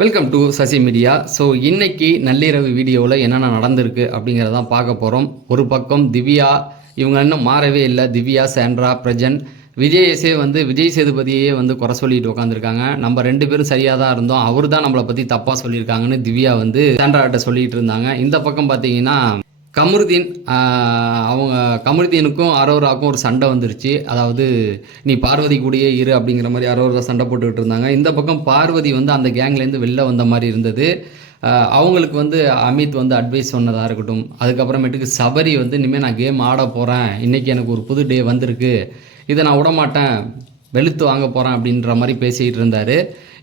Welcome to Sasi media so இன்னைக்கு நள்ளிரவு வீடியோவில் என்னென்ன நடந்திருக்கு அப்படிங்கிறதான் பார்க்க போகிறோம் ஒரு பக்கம் திவ்யா இவங்க இன்னும் மாறவே இல்லை. திவ்யா சாண்ட்ரா பிரஜன். விஜயசே வந்து விஜய் சேதுபதியே வந்து குறை சொல்லிட்டு உட்காந்துருக்காங்க நம்ம ரெண்டு பேரும் சரியாக தான் இருந்தோம். அவர் தான் நம்மளை பற்றி தப்பாக சொல்லியிருக்காங்கன்னு திவ்யா வந்து சாண்ட்ராட்ட சொல்லிட்டு இருந்தாங்க. இந்த பக்கம் பார்த்தீங்கன்னா கமருதீன் அவங்க கமருதீனுக்கும் அரோராவுக்கும் ஒரு சண்டை வந்துருச்சு. அதாவது நீ பார்வதி கூடயே இரு அப்படிங்கிற மாதிரி அரோரா சண்டை போட்டுக்கிட்டு இருந்தாங்க. இந்த பக்கம் பார்வதி வந்து அந்த கேங்லேருந்து வெளில வந்த மாதிரி இருந்தது. அவங்களுக்கு வந்து அமித் வந்து அட்வைஸ் சொன்னதாக இருக்கட்டும். அதுக்கப்புறமேட்டுக்கு சபரி வந்து இனிமேல் நான் கேம் ஆட போகிறேன் இன்றைக்கி எனக்கு ஒரு புது டே வந்திருக்கு. இதை நான் விடமாட்டேன். வெளுத்து வாங்க போகிறேன் அப்படின்ற மாதிரி பேசிகிட்டு இருந்தார்.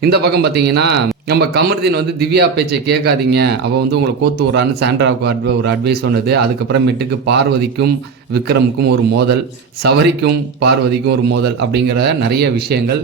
இந்த பக்கம் பார்த்தீங்கன்னா நம்ம கமருதீன் வந்து திவ்யா பேச்சை கேட்காதீங்க. அவள் வந்து உங்களை கோத்து விட்றான்னு சாண்ட்ராவுக்கு அட்வை ஒரு அட்வைஸ் சொன்னது. அதுக்கப்புறமேட்டுக்கு பார்வதிக்கும் விக்ரமுக்கும் ஒரு மோதல் சவரிக்கும் பார்வதிக்கும் ஒரு மோதல் அப்படிங்கிற நிறைய விஷயங்கள்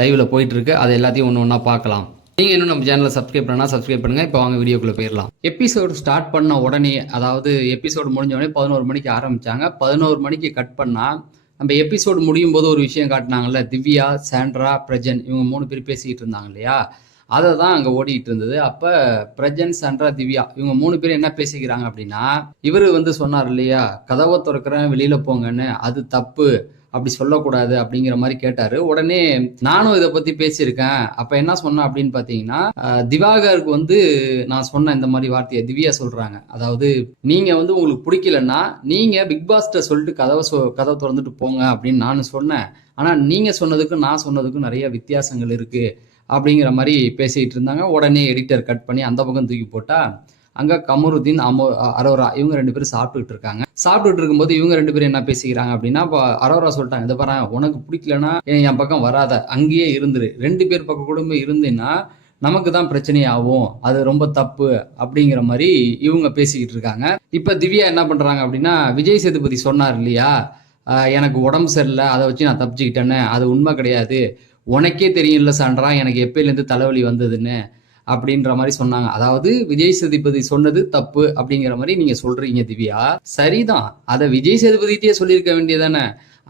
லைவில் போயிட்டுருக்கு. அதை எல்லாத்தையும் ஒன்று ஒன்றா பார்க்கலாம். நீங்கள் இன்னும் நம்ம சேனலை சப்ஸ்கிரைப் பண்ணால் சப்ஸ்கிரைப் பண்ணுங்கள் இப்போ வாங்க வீடியோக்குள்ளே போயிடலாம். எபிசோடு ஸ்டார்ட் பண்ண உடனே அதாவது எபிசோடு முடிஞ்ச உடனே பதினோரு மணிக்கு ஆரம்பித்தாங்க பதினோரு மணிக்கு கட் பண்ணால் நம்ம எபிசோடு முடியும் போது ஒரு விஷயம் காட்டினாங்கல்ல திவ்யா சாண்ட்ரா பிரஜன் இவங்க மூணு பேர் பேசிக்கிட்டு இருந்தாங்க இல்லையா? அதை தான் அங்கே ஓடிட்டு இருந்தது. அப்போ பிரஜன் சண்ட்ரா திவ்யா இவங்க மூணு பேரும் என்ன பேசிக்கிறாங்க அப்படின்னா இவர் வந்து சொன்னார் இல்லையா கதவை திறக்கிறேன் வெளியில் போங்கன்னு. அது தப்பு. அப்படி சொல்லக்கூடாது. அப்படிங்கிற மாதிரி கேட்டாரு. உடனே நானும் இதை பத்தி பேசியிருக்கேன். அப்ப என்ன சொன்னேன் அப்படின்னு பாத்தீங்கன்னா திவாகருக்கு வந்து நான் சொன்ன இந்த மாதிரி வார்த்தையை திவ்யா சொல்றாங்க. அதாவது நீங்க வந்து உங்களுக்கு பிடிக்கலன்னா நீங்க பிக் பாஸ்ட சொல்லிட்டு கதவை சொ- கதவை திறந்துட்டு போங்க அப்படின்னு நான் சொன்னேன். ஆனா நீங்க சொன்னதுக்கும் நான் சொன்னதுக்கும் நிறைய வித்தியாசங்கள் இருக்கு. அப்படிங்கிற மாதிரி பேசிக்கிட்டு இருந்தாங்க. உடனே எடிட்டர் கட் பண்ணி அந்த பக்கம் தூக்கி போட்டா அங்கே கமருதீன் அமோ அரோரா இவங்க ரெண்டு பேரும் சாப்பிட்டுட்டு இருக்காங்க. சாப்பிட்டுட்டு இருக்கும்போது இவங்க ரெண்டு பேரும் என்ன பேசிக்கிறாங்க அப்படின்னா இப்போ அரோரா சொல்லிட்டாங்க இதை பாரு உனக்கு பிடிக்கலன்னா என் என் பக்கம் வராத அங்கேயே இருந்துரு. ரெண்டு பேர் பக்கம் கூட இருந்தேன்னா நமக்கு தான் பிரச்சனையாகும். அது ரொம்ப தப்பு அப்படிங்கிற மாதிரி இவங்க பேசிக்கிட்டு இருக்காங்க. இப்போ திவ்யா என்ன பண்ணுறாங்க அப்படின்னா விஜய் சேதுபதி சொன்னார் இல்லையா எனக்கு உடம்பு சரியில்லை அதை வச்சு நான் தப்பிச்சுக்கிட்டேன்னு அது உண்மை கிடையாது. உனக்கே தெரியும்ல சான்றா எனக்கு எப்பயிலேருந்து தலைவலி வந்ததுன்னு அப்படின்ற மாதிரி சொன்னாங்க. அதாவது விஜய் சேதுபதி சொன்னது தப்பு அப்படிங்கிற மாதிரி நீங்க சொல்றீங்க திவ்யா. சரிதான். அதை விஜய் சேதுபதிட்டே சொல்லியிருக்க வேண்டியதானே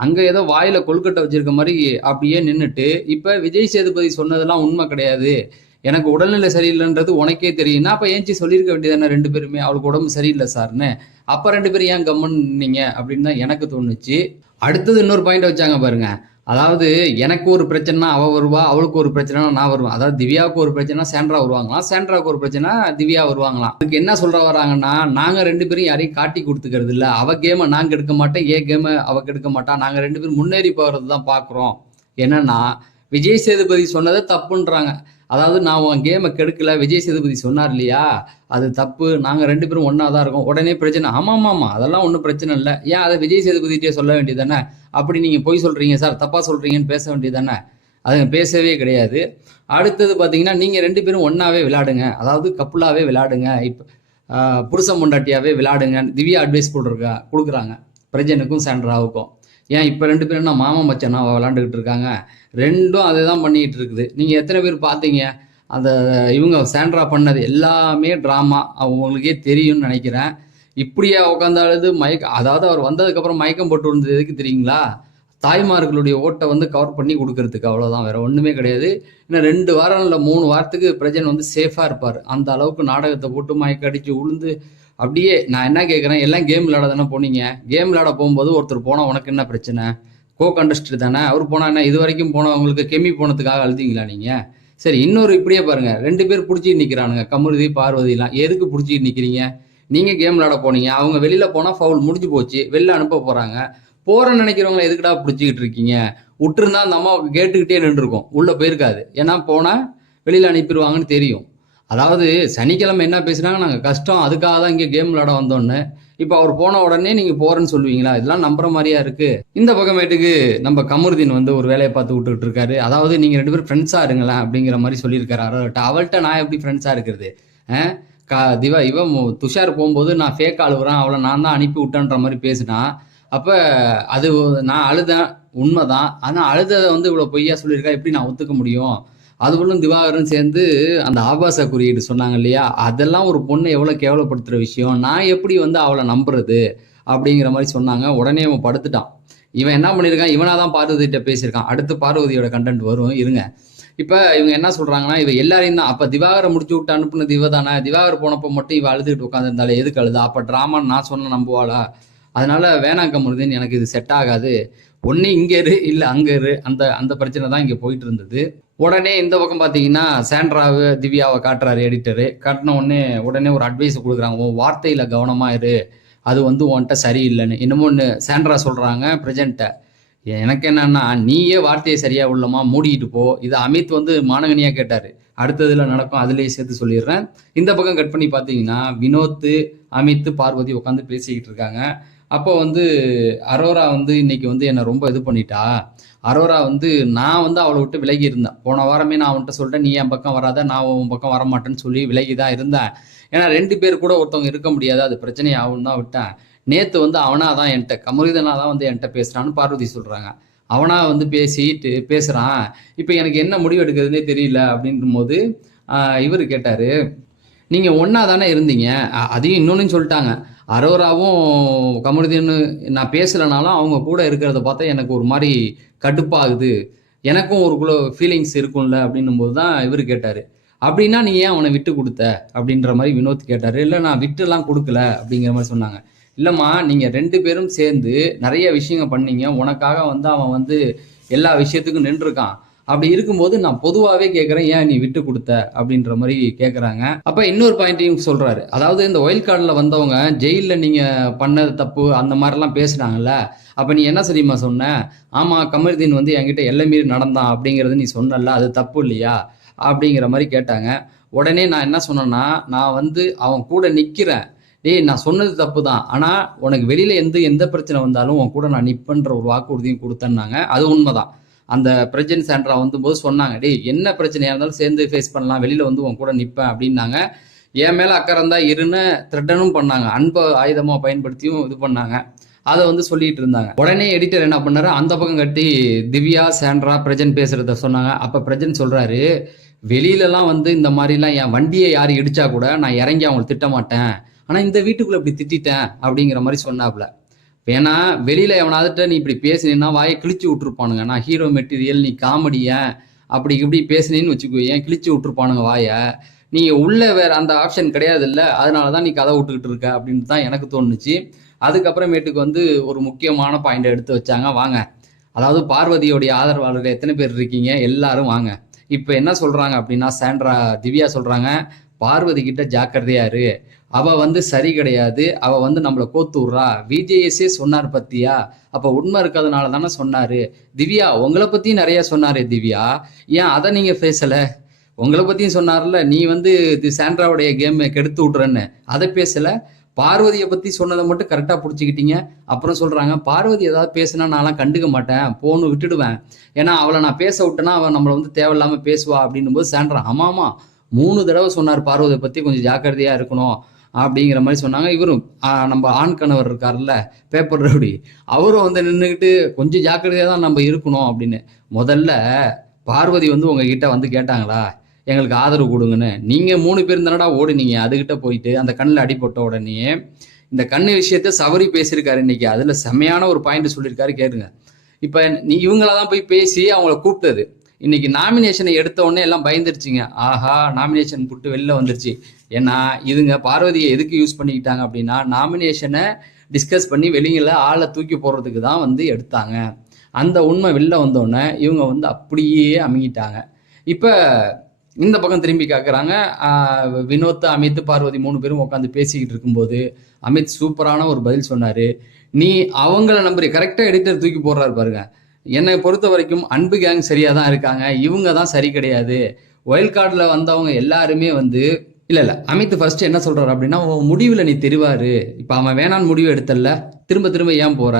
அங்க ஏதோ வாயில கொல்கட்டை வச்சிருக்க மாதிரி அப்படியே நின்னுட்டு இப்ப விஜய் சேதுபதி சொன்னதெல்லாம் உண்மை கிடையாது. எனக்கு உடல்நிலை சரியில்லைன்றது உனக்கே தெரியும்னா அப்ப ஏஞ்சி சொல்லியிருக்க வேண்டியதானே ரெண்டு பேருமே? அவளுக்கு உடம்பு சரியில்லை சார்னு. அப்ப ரெண்டு பேரும் ஏன் கம்மன் நீங்க அப்படின்னு தான் எனக்கு தோணுச்சு. அடுத்தது இன்னொரு பாயிண்ட் வச்சாங்க பாருங்க. அதாவது எனக்கு ஒரு பிரச்சனைனா அவள் வருவா அவளுக்கு ஒரு பிரச்சனைனா நான் வருவேன். அதாவது திவ்யாவுக்கு ஒரு பிரச்சனைனா சேண்ட்ரா வருவாங்களாம். சேண்ட்ராவுக்கு ஒரு பிரச்சனை திவ்யா வருவாங்களாம். அதுக்கு என்ன சொல்ற வராங்கன்னா நாங்க ரெண்டு பேரும் யாரையும் காட்டி கொடுத்துக்கிறது இல்ல. அவ கேமை நாங்க எடுக்க மாட்டேன் ஏ கேமை அவள் எடுக்க மாட்டா. நாங்க ரெண்டு பேரும் முன்னேறி போகிறது தான் பாக்குறோம். என்னன்னா விஜய் சேதுபதி சொன்னதை தப்புன்றாங்க. அதாவது நான் உன் கேமை கெடுக்கல விஜய் சேதுபதி சொன்னார் இல்லையா? அது தப்பு. நாங்கள் ரெண்டு பேரும் ஒன்றா தான் இருக்கோம். உடனே பிரச்சனை. ஆமாம் ஆமாம் அதெல்லாம் ஒன்றும் பிரச்சனை இல்லை. ஏன் அதை விஜய் சேதுபதிட்டே சொல்ல வேண்டியதானே அப்படி நீங்கள் பொய் சொல்கிறீங்க சார். தப்பாக சொல்கிறீங்கன்னு பேச வேண்டியதானே அது பேசவே கிடையாது. அடுத்தது பார்த்தீங்கன்னா நீங்கள் ரெண்டு பேரும் ஒன்றாவே விளையாடுங்க. அதாவது கப்புலாவே விளையாடுங்க. இப்போ புருஷன் பொண்டாட்டியாவே விளையாடுங்க. திவ்யா அட்வைஸ் போட்டிருக்கா கொடுக்குறாங்க. பிரஜனுக்கும் சாண்ட்ராவுக்கும். ஏன் இப்போ ரெண்டு பேரும் என்ன மாமா மச்சனா விளாண்டுக்கிட்டு இருக்காங்க? ரெண்டும் அதை தான் பண்ணிக்கிட்டு இருக்குது நீங்கள் எத்தனை பேர் பார்த்தீங்க? அந்த இவங்க சாண்ட்ரா பண்ணது எல்லாமே ட்ராமா அவங்களுக்கே தெரியும்னு நினைக்கிறேன். இப்படியே உட்காந்தாலும் மயக்க அதாவது அவர் வந்ததுக்கப்புறம் மயக்கம் போட்டு விழுந்தது எதுக்கு தெரியுங்களா? தாய்மார்களுடைய ஓட்டை வந்து கவர் பண்ணி கொடுக்கறதுக்கு அவ்வளோதான் வேற ஒன்றுமே கிடையாது. இன்னும் ரெண்டு வாரம் இல்லை மூணு வாரத்துக்கு பிரஜன் வந்து சேஃபாக இருப்பார். அந்த அளவுக்கு நாடகத்தை போட்டு மயக்க அடித்து உளுந்து அப்படியே நான் என்ன கேட்குறேன் எல்லாம் கேம் விளையாட தானே போனீங்க? கேம் விளையாட போகும்போது ஒருத்தர் போனால் உனக்கு என்ன பிரச்சனை? கோ கண்டஸ்டர் தானே? அவர் போனா என்ன இது வரைக்கும் போனவங்களுக்கு கெமி போனதுக்காக அழுதிங்களா நீங்கள் சரி இன்னொரு இப்படியே பாருங்க. ரெண்டு பேர் பிடிச்சிட்டு நிற்கிறானுங்க கமருதி பார்வதிலாம் எதுக்கு பிடிச்சிட்டு நிற்கிறீங்க நீங்கள் கேம் விளாட போனீங்க. அவங்க வெளியில் போனால் ஃபவுல் முடிஞ்சு போச்சு. வெளில அனுப்ப போகிறாங்க போகிற நினைக்கிறவங்கள எதுக்குடா பிடிச்சிக்கிட்டு இருக்கீங்க? விட்டுருந்தா அந்த அம்மா கேட்டுக்கிட்டே நின்றுருக்கும் உள்ளே போயிருக்காது. ஏன்னா போனால் வெளியில் அனுப்பிடுவாங்கன்னு தெரியும். அதாவது சனிக்கிழமை என்ன பேசுனாங்க? நாங்கள் கஷ்டம். அதுக்காக தான் இங்கே கேம் விளாட வந்தோன்னு இப்போ அவர் போன உடனே நீங்கள் போகிறேன்னு சொல்லுவீங்களா? இதெல்லாம் நம்புற மாதிரியா இருக்கு. இந்த பக்கமேட்டுக்கு நம்ம கமருதீன் வந்து ஒரு வேலையை பார்த்து விட்டுக்கிட்டு இருக்காரு. அதாவது நீங்கள் ரெண்டு பேரும் ஃப்ரெண்ட்ஸாக இருங்களேன் அப்படிங்கிற மாதிரி சொல்லியிருக்காரு. அவர்கிட்ட அவள்கிட்ட நான் எப்படி ஃப்ரெண்ட்ஸாக இருக்கிறது? கா திவா இவன் துஷார் போகும்போது நான் ஃபேக் அழுகுறேன் அவளை நான் தான் அனுப்பி விட்டேன்ற மாதிரி பேசினா அப்போ அது நான் அழுதேன். உண்மைதான். ஆனால் அழுததை வந்து இவ்வளோ பொய்யா சொல்லியிருக்கா? எப்படி நான் ஒத்துக்க முடியும்? அதுபோலும் திவாகரும் சேர்ந்து அந்த ஆபாச குறியீடு சொன்னாங்க இல்லையா? அதெல்லாம் ஒரு பொண்ணை எவ்வளோ கேவலப்படுத்துகிற விஷயம்? நான் எப்படி வந்து அவளை நம்புறது? அப்படிங்கிற மாதிரி சொன்னாங்க. உடனே அவன் படுத்துட்டான். இவன் என்ன பண்ணியிருக்கான்? இவனாக தான் பார்வதிகிட்ட பேசியிருக்கான். அடுத்து பார்வதியோட கண்டென்ட் வரும். இருங்க. இப்போ இவங்க என்ன சொல்கிறாங்கன்னா இவ எல்லாரையும் தான். அப்போ திவாகரை முடிச்சு விட்டு அனுப்புனது இவ தானே? திவாகர் போனப்போ மட்டும் இவ அழுதுகிட்டு உட்காந்துருந்தாலே எதுக்கு அழுதா? அப்போ ட்ராமான்னு நான் சொன்ன நம்புவாளா? அதனால வேணாக்க கமருதீன் எனக்கு இது செட் ஆகாது. ஒன்று இங்கே இரு இல்லை அங்கே இரு. அந்த அந்த பிரச்சனை தான் இங்கே போயிட்டு இருந்தது. உடனே இந்த பக்கம் பார்த்தீங்கன்னா சாண்ட்ராவு திவ்யாவை காட்டுறாரு எடிட்டரு காட்டின உடனே உடனே ஒரு அட்வைஸ் கொடுக்குறாங்க. உன் வார்த்தையில் கவனமாக இரு. அது வந்து உன்கிட்ட சரியில்லைன்னு. இன்னமொன்று சாண்ட்ரா சொல்கிறாங்க பிரஜென்ட்டை எனக்கு என்னன்னா நீயே வார்த்தையை சரியாக உள்ளமா மூடிக்கிட்டு போ. இது அமித் வந்து மானகனியா கேட்டார். அடுத்ததில் நடக்கும் அதுலேயே சேர்த்து சொல்லிடுறேன். இந்த பக்கம் கட் பண்ணி பார்த்தீங்கன்னா வினோத் அமித் பார்வதி உட்காந்து பேசிக்கிட்டு இருக்காங்க. அப்போ வந்து அரோரா வந்து இன்னைக்கு வந்து என்னை ரொம்ப இது பண்ணிட்டா. அரோரா வந்து நான் வந்து அவளை விட்டு விலகி இருந்தேன் போன வாரமே நான் அவன்கிட்ட சொல்லிட்டேன் நீ என் பக்கம் வராத நான் உன் பக்கம் வர மாட்டேன்னு சொல்லி விலகி தான் இருந்தேன். ஏன்னா ரெண்டு பேர் கூட ஒருத்தவங்க இருக்க முடியாது அது பிரச்சனை ஆகும் தான் விட்டேன். நேற்று வந்து அவனா தான் என்கிட்ட கமருதனா தான் வந்து என்கிட்ட பேசுறான்னு பார்வதி சொல்கிறாங்க அவனா வந்து பேசிட்டு பேசுகிறான் இப்போ எனக்கு என்ன முடிவு எடுக்கிறதுனே தெரியல. அப்படின்ற போது இவர் கேட்டார் நீங்கள் ஒன்றா தானே இருந்தீங்க அதையும் இன்னொன்னு சொல்லிட்டாங்க. அரோராவும் கமருதீன்னு நான் பேசலைனாலும் அவங்க கூட இருக்கிறத பார்த்தா எனக்கு ஒரு மாதிரி கடுப்பாகுது. எனக்கும் ஒரு ஃபீலிங்ஸ் இருக்கும்ல அப்படின்னும் போது தான் இவர் கேட்டார். அப்படின்னா நீ ஏன் அவனை விட்டு கொடுத்த? அப்படின்ற மாதிரி வினோத் கேட்டார். இல்லை நான் விட்டுலாம் கொடுக்கல அப்படிங்கிற மாதிரி சொன்னாங்க. இல்லைம்மா நீங்கள் ரெண்டு பேரும் சேர்ந்து நிறைய விஷயங்கள் பண்ணீங்க. உனக்காக வந்து அவன் வந்து எல்லா விஷயத்துக்கும் நின்றுருக்கான். அப்படி இருக்கும்போது நான் பொதுவாகவே கேட்குறேன் ஏன் நீ விட்டு கொடுத்த? அப்படின்ற மாதிரி கேட்குறாங்க அப்போ இன்னொரு பாயிண்ட்டையும் சொல்கிறாரு அதாவது இந்த ஒயில் கார்டில் வந்தவங்க ஜெயிலில் நீங்கள் பண்ணது தப்பு அந்த மாதிரிலாம் பேசுனாங்கல்ல அப்போ நீ என்ன சரிம்மா சொன்ன? ஆமாம் கமருதீன் வந்து என்கிட்ட எல்லை மீறி நடந்தான் அப்படிங்கிறது நீ சொன்னல அது தப்பு இல்லையா? அப்படிங்கிற மாதிரி கேட்டாங்க. உடனே நான் என்ன சொன்னேன்னா நான் வந்து அவன் கூட நிற்கிறேன் டேய் நான் சொன்னது தப்பு தான் ஆனால் உனக்கு வெளியில் எந்த எந்த பிரச்சனை வந்தாலும் உன் கூட நான் நிற்பன்ற ஒரு வாக்குறுதியும் கொடுத்தேன்னாங்க. அது உண்மைதான். அந்த பிரஜன் சாண்ட்ரா வந்தபோது சொன்னாங்க டேய் என்ன பிரச்சனையாக இருந்தாலும் சேர்ந்து ஃபேஸ் பண்ணலாம் வெளியில் வந்து உன் கூட நிற்பேன் அப்படின்னாங்க. என் மேலே அக்கறை இருன்னு த்ரெட்டனும் பண்ணாங்க அன்பை ஆயுதமாக பயன்படுத்தியும் இது பண்ணாங்க. அதை வந்து சொல்லிட்டு இருந்தாங்க. உடனே எடிட்டர் என்ன பண்ணாரு? அந்த பக்கம் கட்டி திவ்யா சாண்ட்ரா பிரஜன் பேசுறத சொன்னாங்க. அப்ப பிரஜன் சொல்றாரு வெளியிலலாம் வந்து இந்த மாதிரிலாம் என் வண்டியை யார் இடிச்சா கூட நான் இறங்கி அவங்களை திட்ட மாட்டேன் ஆனா இந்த வீட்டுக்குள்ள இப்படி திட்டிட்டேன் அப்படிங்கிற மாதிரி சொன்னாப்ல ஏன்னா வெளியில எவனாவதுட்ட நீ இப்படி பேசினீன்னா வாயை கிழிச்சு விட்டுருப்பானுங்க. நான் ஹீரோ மெட்டீரியல் நீ காமெடியன் அப்படி இப்படி பேசினேன்னு வச்சுக்கோ ஏன் கிழிச்சு விட்டுருப்பானுங்க வாயை. நீ உள்ள வேற அந்த ஆப்ஷன் கிடையாது இல்லை அதனால தான் நீ கதை விட்டுக்கிட்டு இருக்க அப்படின்னு தான் எனக்கு தோணுச்சு. அதுக்கப்புறமேட்டுக்கு வந்து ஒரு முக்கியமான பாயிண்ட் எடுத்து வச்சாங்க. வாங்க. அதாவது பார்வதியோடைய ஆதரவாளர்கள் எத்தனை பேர் இருக்கீங்க? எல்லாரும் வாங்க. இப்போ என்ன சொல்றாங்க அப்படின்னா சாண்ட்ரா திவ்யா சொல்றாங்க பார்வதி கிட்ட ஜாக்கிரதையா அவள் வந்து சரி கிடையாது அவள் வந்து நம்மளை கோத்து விட்றா. விஜேஎஸ்ஏ சொன்னார் பத்தியா? அப்போ உண்மை இருக்கிறதுனால தானே சொன்னாரு. திவ்யா உங்களை பற்றியும் நிறையா சொன்னார் திவ்யா. ஏன் அதை நீங்கள் பேசலை? உங்களை பற்றியும் சொன்னார்ல நீ வந்து இது சாண்ட்ராவுடைய கேமை கெடுத்து விட்றன்னு. அதை பேசலை? பார்வதியை பற்றி சொன்னதை மட்டும் கரெக்டாக பிடிச்சிக்கிட்டீங்க. அப்புறம் சொல்கிறாங்க பார்வதி ஏதாவது பேசினா நான்லாம் கண்டுக்க மாட்டேன். போன்னு விட்டுடுவேன். ஏன்னா அவளை நான் பேச விட்டேன்னா அவள் நம்மளை வந்து தேவையில்லாமல் பேசுவா. அப்படின்னும் போது சாண்ட்ரா ஆமாம் மூணு தடவை சொன்னார் பார்வதியை பற்றி கொஞ்சம் ஜாக்கிரதையாக இருக்கணும். அப்படிங்கிற மாதிரி சொன்னாங்க. இவரும் நம்ம ஆண் கணவர் இருக்கார்ல பேப்பர் ரவுடி அவரும் வந்து நின்றுக்கிட்டு கொஞ்சம் ஜாக்கிரதையாக தான் நம்ம இருக்கணும் அப்படின்னு. முதல்ல பார்வதி வந்து உங்ககிட்ட வந்து கேட்டாங்களா எங்களுக்கு ஆதரவு கொடுங்கன்னு. நீங்கள் மூணு பேர் தானடா ஓடுனீங்க அதுகிட்ட போயிட்டு அந்த கண்ணில் அடிபட்ட உடனே இந்த கண்ணு விஷயத்த சவரி பேசியிருக்காரு இன்னைக்கு. அதில் செம்மையான ஒரு பாயிண்ட் சொல்லியிருக்காரு கேளுங்க. இப்போ நீ இவங்கள தான் போய் பேசி அவங்கள கூப்பிட்டது. இன்னைக்கு நாமினேஷனை எடுத்த உடனே எல்லாம் பயந்துருச்சுங்க. ஆஹா நாமினேஷன் புட்டு வெளில வந்துருச்சு. ஏன்னா இதுங்க பார்வதியை எதுக்கு யூஸ் பண்ணிக்கிட்டாங்க அப்படின்னா நாமினேஷனை டிஸ்கஸ் பண்ணி வெளியில் ஆளை தூக்கி போடுறதுக்கு தான் வந்து எடுத்தாங்க. அந்த உண்மை வெளில வந்தோடனே இவங்க வந்து அப்படியே அமுங்கிட்டாங்க. இப்போ இந்த பக்கம் திரும்பி கேட்குறாங்க வினோத் அமித் பார்வதி மூணு பேரும் உட்காந்து பேசிக்கிட்டு இருக்கும்போது அமித் சூப்பரான ஒரு பதில் சொன்னார். நீ அவங்கள நம்புறி. கரெக்டாக எடிட்டர் தூக்கி போடுறாரு பாருங்க. என்னை பொறுத்த வரைக்கும் அன்பு கேங் சரியாக தான் இருக்காங்க. இவங்க தான் சரி கிடையாது. ஒயில்ட் கார்டில் வந்தவங்க எல்லாருமே வந்து இல்லை இல்லை. அமித் ஃபர்ஸ்ட் என்ன சொல்கிறார் அப்படின்னா உன் முடிவில் நீ தெரிவாரு. இப்போ அவன் வேணான்னு முடிவு எடுத்தல்ல. திரும்ப திரும்ப ஏன் போகிற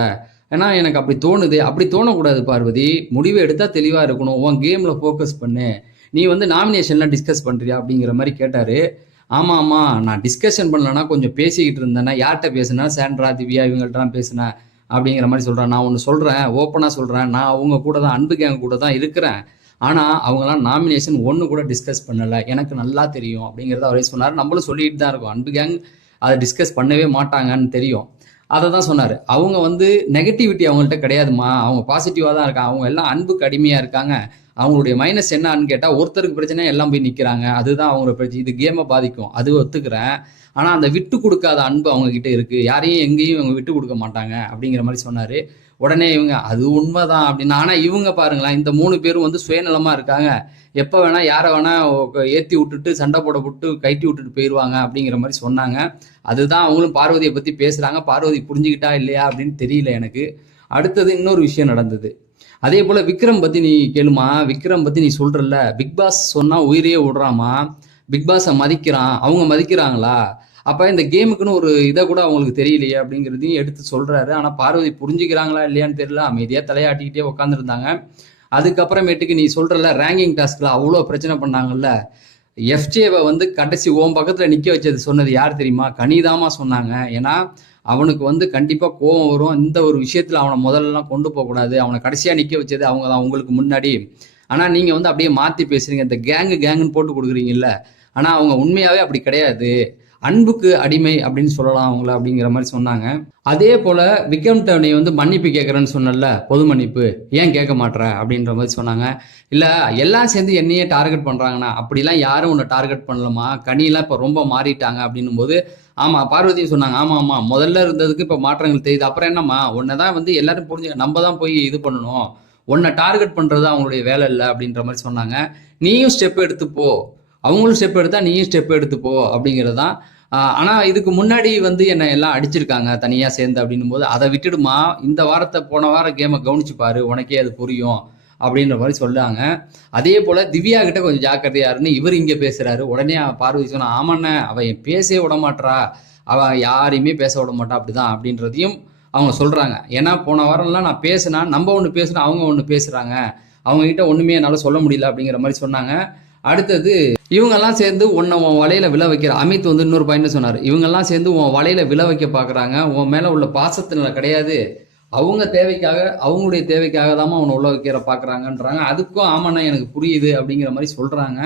ஏன்னா எனக்கு அப்படி தோணுது. அப்படி தோணக்கூடாது பார்வதி. முடிவு எடுத்தால் தெளிவாக இருக்கணும். உன் கேமில் ஃபோக்கஸ் பண்ணு. நீ வந்து நாமினேஷன்லாம் டிஸ்கஸ் பண்ணுறியா அப்படிங்கிற மாதிரி கேட்டார். ஆமாம் ஆமாம் நான் டிஸ்கஷன் பண்ணலன்னா கொஞ்சம் பேசிக்கிட்டு இருந்தேன்னா யார்கிட்ட பேசுனா? சேன்ரா திவ்யா இவங்கள்ட்டலாம் பேசினேன் அப்படிங்கிற மாதிரி சொல்கிறேன் நான் ஒன்று சொல்கிறேன் ஓப்பனாக சொல்கிறேன் நான் அவங்க கூட தான் அன்பு கேங்க கூட தான் இருக்கிறேன். ஆனால் அவங்களாம் நாமினேஷன் ஒன்று கூட டிஸ்கஸ் பண்ணலை. எனக்கு நல்லா தெரியும் அப்படிங்கிறத அவரே சொன்னார். நம்மளும் சொல்லிட்டு தான் இருக்கோம். அன்பு கேங் அதை டிஸ்கஸ் பண்ணவே மாட்டாங்கன்னு தெரியும். அதை தான் சொன்னார். அவங்க வந்து நெகட்டிவிட்டி அவங்கள்ட்ட கிடையாதுமா அவங்க பாசிட்டிவாக தான் இருக்காங்க. அவங்க எல்லாம் அன்புக்கு அடிமையாக இருக்காங்க. அவங்களுடைய மைனஸ் என்னன்னு கேட்டால் ஒருத்தருக்கு பிரச்சனை எல்லாம் போய் நிற்கிறாங்க அதுதான் அவங்களோட பிரச்சனை. இது கேமை பாதிக்கும். அது ஒத்துக்கிறேன். ஆனால் அந்த விட்டு கொடுக்காத அன்பு அவங்க கிட்டே இருக்குது யாரையும் எங்கேயும் அவங்க விட்டு கொடுக்க மாட்டாங்க அப்படிங்கிற மாதிரி சொன்னார். உடனே இவங்க அது உண்மைதான் அப்படின்னு. ஆனால் இவங்க பாருங்களேன் இந்த மூணு பேரும் வந்து சுயநலமாக இருக்காங்க. எப்போ வேணா யாரை வேணா ஏற்றி விட்டுட்டு சண்டை போட விட்டு கைட்டி விட்டுட்டு போயிடுவாங்க அப்படிங்கிற மாதிரி சொன்னாங்க. அதுதான் அவங்களும் பார்வதியை பற்றி பேசுகிறாங்க பார்வதி புரிஞ்சுக்கிட்டா இல்லையா அப்படின்னு தெரியல எனக்கு. அடுத்தது இன்னொரு விஷயம் நடந்தது. அதே போல் விக்ரம் பற்றி நீ கேளுமா? விக்ரம் பற்றி நீ சொல்கிறல்ல பிக் பாஸ் உயிரையே விடுறாமா? பிக் பாஸை மதிக்கிறான். அவங்க மதிக்கிறாங்களா? அப்போ இந்த கேமுக்குன்னு ஒரு இதை கூட அவங்களுக்கு தெரியலையே அப்படிங்கிறதையும் எடுத்து சொல்கிறாரு ஆனால் பார்வதி புரிஞ்சுக்கிறாங்களா இல்லையான்னு தெரியல. அமைதியாக தலையாட்டிக்கிட்டே உட்காந்துருந்தாங்க அதுக்கப்புறமேட்டுக்கு நீ சொல்கிறல ரேங்கிங் டாஸ்கில் அவ்வளோ பிரச்சனை பண்ணாங்கல்ல. எஃப்ஜேவை வந்து கடைசி ஓம் பக்கத்தில் நிற்க வச்சது சொன்னது யார் தெரியுமா? கனிதாமா சொன்னாங்க. ஏன்னா அவனுக்கு வந்து கண்டிப்பாக கோபம் வரும். இந்த ஒரு விஷயத்தில் அவனை முதல்லலாம் கொண்டு போகக்கூடாது அவனை கடைசியாக நிற்க வச்சது அவங்க தான் அவங்களுக்கு முன்னாடி. ஆனால் நீங்கள் வந்து அப்படியே மாற்றி பேசுறீங்க. இந்த கேங்கு கேங்குன்னு போட்டு கொடுக்குறீங்கல்ல. ஆனால் அவங்க உண்மையாகவே அப்படி கிடையாது. அன்புக்கு அடிமை அப்படின்னு சொல்லலாம் அவங்கள அப்படிங்கிற மாதிரி சொன்னாங்க. அதே போல விக்ரம் டவனி வந்து மன்னிப்பு கேட்குறேன்னு சொன்னல பொது மன்னிப்பு. ஏன் கேட்க மாட்ற? அப்படின்ற மாதிரி சொன்னாங்க. இல்லை எல்லாம் சேர்ந்து என்னையே டார்கெட் பண்ணுறாங்கண்ணா அப்படிலாம் யாரும் உன்னை டார்கெட் பண்ணலமா கனியெல்லாம் இப்போ ரொம்ப மாறிட்டாங்க அப்படின்னும் போது ஆமா பார்வதியும் சொன்னாங்க ஆமா ஆமா முதல்ல இருந்ததுக்கு இப்போ மாற்றங்கள் தெரியுது. அப்புறம் என்னம்மா உன்னை தான் வந்து எல்லாரும் புரிஞ்சு நம்ம தான் போய் இது பண்ணணும். உன்னை டார்கெட் பண்ணுறது அவங்களுடைய வேலை இல்லை அப்படின்ற மாதிரி சொன்னாங்க. நீயும் ஸ்டெப் எடுத்து போ. அவங்களும் ஸ்டெப் எடுத்தா நீயும் ஸ்டெப் எடுத்துப்போ அப்படிங்கிறது தான் ஆனால் இதுக்கு முன்னாடி வந்து என்னை எல்லாம் அடிச்சிருக்காங்க தனியாக சேர்ந்து அப்படின்னும் போது அதை விட்டுடுமா? இந்த வாரத்தை போன வாரம் கேமை கவனிச்சு பாரு உனக்கே அது புரியும் அப்படின்ற மாதிரி சொல்லாங்க அதே போல திவ்யா கிட்ட கொஞ்சம் ஜாக்கிரதையாருன்னு இவர் இங்கே பேசுறாரு. உடனே அவன் பார்வதி சொன்னா ஆமாண்ண அவ என் பேசவே விட மாட்றா. அவ யாரையுமே பேச விட மாட்டா அப்படிதான் அப்படின்றதையும் அவங்க சொல்றாங்க. ஏன்னா போன வாரம்லாம் நான் பேசினா நம்ம ஒன்று பேசுனா அவங்க ஒன்று பேசுறாங்க. அவங்க கிட்ட ஒண்ணுமே என்னால் சொல்ல முடியல அப்படிங்கிற மாதிரி சொன்னாங்க. அடுத்தது இவங்கெல்லாம் சேர்ந்து உன்னை உன் வலையில விழ வைக்கிற அமித் வந்து இன்னொரு பாயிண்ட் சொன்னார். இவங்கெல்லாம் சேர்ந்து உன் வலையில விழ வைக்க பார்க்குறாங்க உன் மேல உள்ள பாசத்தினால கிடையாது. அவங்க தேவைக்காக அவங்களுடைய தேவைக்காக தான் அவனை உள்ள வைக்கிற பார்க்குறாங்கன்றாங்க அதுக்கும் ஆமாண்ணா எனக்கு புரியுது அப்படிங்கிற மாதிரி சொல்றாங்க.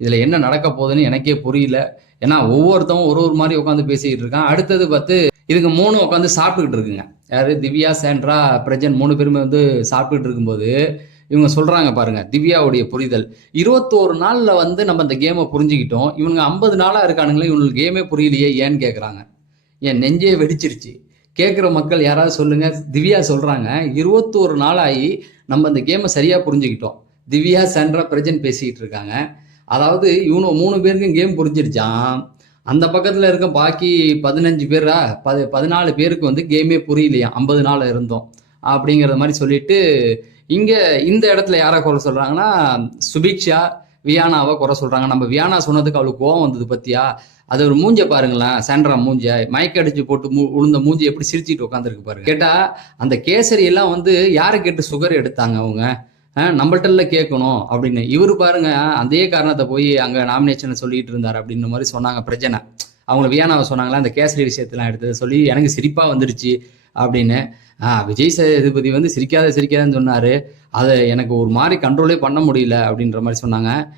இதுல என்ன நடக்க போகுதுன்னு எனக்கே புரியல. ஏன்னா ஒவ்வொருத்தவங்க ஒரு ஒரு மாதிரி உட்காந்து பேசிக்கிட்டு இருக்கான். அடுத்தது பார்த்து இதுக்கு மூணு உட்காந்து சாப்பிட்டுக்கிட்டு இருக்குங்க. யாரு? திவ்யா சேண்ட்ரா பிரஜன் மூணு பேருமே வந்து சாப்பிட்டுக்கிட்டு இருக்கும்போது இவங்க சொல்றாங்க பாருங்க திவ்யாவுடைய புரிதல். இருபத்தோரு நாள்ல வந்து நம்ம இந்த கேமை புரிஞ்சுக்கிட்டோம். இவங்க ஐம்பது நாளா இருக்கானுங்களே இவங்களுக்கு கேமே புரியலையே ஏன்னு கேட்குறாங்க என் நெஞ்சே வெடிச்சிருச்சு. கேட்குற மக்கள் யாராவது சொல்லுங்க. திவ்யா சொல்றாங்க இருபத்தோரு நாளாகி நம்ம இந்த கேமை சரியா புரிஞ்சுக்கிட்டோம். திவ்யா சென்ற பிரஜன் பேசிக்கிட்டு இருக்காங்க. அதாவது இவனு மூணு பேருக்கும் கேம் புரிஞ்சிருச்சான் அந்த பக்கத்தில் இருக்க பாக்கி பதினஞ்சு பேரா? பது பதினாலு பேருக்கு வந்து கேமே புரியலையா? ஐம்பது நாள் இருந்தோம். அப்படிங்கிற மாதிரி சொல்லிட்டு இங்க இந்த இடத்துல யாரை குறை சொல்றாங்கன்னா சுபிக்ஷா வியானாவை குறை சொல்றாங்க. நம்ம வியானா சொன்னதுக்கு அவளுக்கு கோவம் வந்தது பத்தியா? அது ஒரு மூஞ்ச பாருங்களேன் சாண்ட்ரா மூஞ்ச. மயக்க அடிச்சு போட்டு மூ உளுந்த மூஞ்சி எப்படி சிரிச்சிட்டு உட்காந்துருக்கு பாருங்க. கேட்டா அந்த கேசரி எல்லாம் வந்து யாரை கேட்டு சுகர் எடுத்தாங்க அவங்க? அஹ் நம்மள்ட்ட கேட்கணும் அப்படின்னு. இவர் பாருங்க அதே காரணத்தை போய் அங்க நாமினேஷனை சொல்லிட்டு இருந்தார் அப்படின்ற மாதிரி சொன்னாங்க பிரச்சனை. அவங்கள வியானாவை சொன்னாங்களா அந்த கேசரி விஷயத்தெல்லாம் எடுத்ததை சொல்லி எனக்கு சிரிப்பாக வந்துருச்சு அப்படின்னு. விஜய் சேதுபதி வந்து சிரிக்காத சிரிக்காதன்னு சொன்னார். அதை எனக்கு ஒரு மாதிரி கண்ட்ரோலே பண்ண முடியல அப்படின்ற மாதிரி சொன்னாங்க.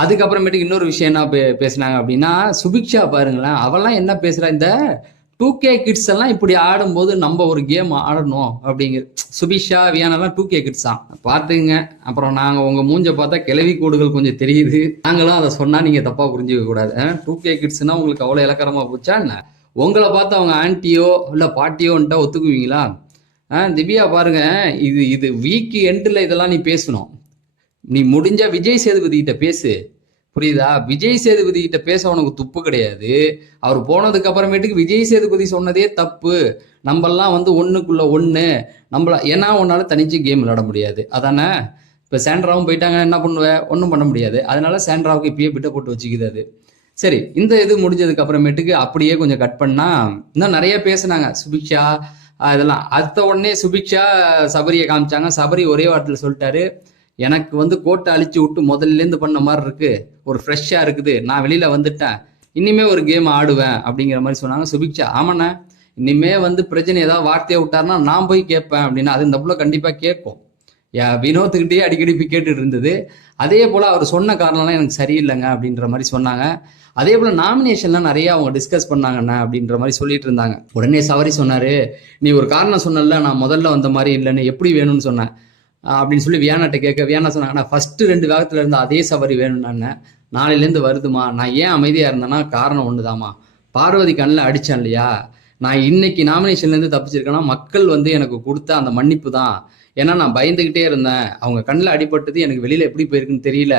அதுக்கப்புறமேட்டுக்கு இன்னொரு விஷயம் என்ன பே- பேசுனாங்க அப்படின்னா சுபிக்ஷா பாருங்களேன் அவெல்லாம் என்ன பேசுகிறா இந்த டூ கே கிட்ஸ் எல்லாம் இப்படி ஆடும்போது நம்ம ஒரு கேம் ஆடணும் அப்படிங்கிறது சுபிஷா வியானெல்லாம் டூ கே கிட்ஸ் தான். பார்த்துங்க அப்புறம் நாங்கள் உங்கள் மூஞ்ச பார்த்தா கிளவி கோடுகள் கொஞ்சம் தெரியுது. நாங்களும் அதை சொன்னால் நீங்கள் தப்பாக புரிஞ்சுக்க கூடாது. டூ கே கிட்ஸ்னால் உங்களுக்கு அவ்வளோ இலக்கரமாக போச்சா என்ன? உங்களை பார்த்து அவங்க ஆன்ட்டியோ இல்லை பாட்டியோன்ட்டா ஒத்துக்குவீங்களா? ஆ, திவ்யா பாருங்க. இது இது வீக் எண்டில் இதெல்லாம் நீ பேசணும். நீ முடிஞ்ச விஜய் சேதுபதி கிட்ட பேசு. புரியுதா? விஜய் சேதுபதி கிட்ட பேச உனக்கு துப்பு கிடையாது. அவர் போனதுக்கு அப்புறமேட்டுக்கு விஜய் சேதுபதி சொன்னதே தப்பு. நம்மெல்லாம் வந்து ஒண்ணுக்குள்ள ஒண்ணு. நம்மள ஏன்னா உன்னால தனிச்சு கேம் விளையாட முடியாது. அதானே? இப்ப சாண்ட்ராவும் போயிட்டாங்க என்ன பண்ணுவ? ஒன்றும் பண்ண முடியாது. அதனால சாண்ட்ராவுக்கு இப்பயே பிட்ட போட்டு வச்சுக்குது அது. சரி இந்த இது முடிஞ்சதுக்கு அப்புறமேட்டுக்கு அப்படியே கொஞ்சம் கட் பண்ணா இன்னும் நிறைய பேசினாங்க. சுபிக்ஷா இதெல்லாம். அடுத்த உடனே சுபிக்ஷா சபரியை காமிச்சாங்க. சபரி ஒரே வாரத்தில் சொல்லிட்டாரு. எனக்கு வந்து கோட்டை அழிச்சு விட்டு முதல்ல இருந்து பண்ண மாதிரி இருக்கு. ஒரு ஃப்ரெஷ்ஷாக இருக்குது. நான் வெளியில் வந்துட்டேன். இனிமே ஒரு கேம் ஆடுவேன் அப்படிங்கிற மாதிரி சொன்னாங்க. சுபிக்ஷா ஆமாண்ணே. இனிமே வந்து பிரச்சனை ஏதாவது வார்த்தையை விட்டாருன்னா நான் போய் கேட்பேன் அப்படின்னா அது இந்த புள்ள கண்டிப்பாக கேட்கும். வினோத்துக்கிட்டே அடிக்கடி போய் கேட்டுட்டு இருந்தது. அதே போல் அவர் சொன்ன காரணம்லாம் எனக்கு சரியில்லைங்க அப்படின்ற மாதிரி சொன்னாங்க. அதே போல் நாமினேஷன்லாம் நிறைய அவங்க டிஸ்கஸ் பண்ணாங்கண்ணா அப்படின்ற மாதிரி சொல்லிட்டு இருந்தாங்க. உடனே சவரி சொன்னார் நீ ஒரு காரணம் சொன்னல நான் முதல்ல வந்த மாதிரி இல்லைன்னு எப்படி வேணும்னு சொன்னேன். அப்படின்னு சொல்லி வியானாட்ட கேட்க வியானா சொன்னாங்க நான் ஃபஸ்ட்டு ரெண்டு வேகத்தில் இருந்த அதே சவாரி வேணும் நான் நாளையிலேருந்து வருதுமா நான் ஏன் அமைதியாக இருந்தேன்னா காரணம் ஒன்றுதாம்மா பார்வதி கண்ணில் அடித்தேன் இல்லையா? நான் இன்னைக்கு நாமினேஷன்லேருந்து தப்பிச்சிருக்கேன்னா மக்கள் வந்து எனக்கு கொடுத்த அந்த மன்னிப்பு தான். ஏன்னா நான் பயந்துக்கிட்டே இருந்தேன். அவங்க கண்ணில் அடிபட்டது எனக்கு வெளியில் எப்படி போயிருக்குன்னு தெரியல.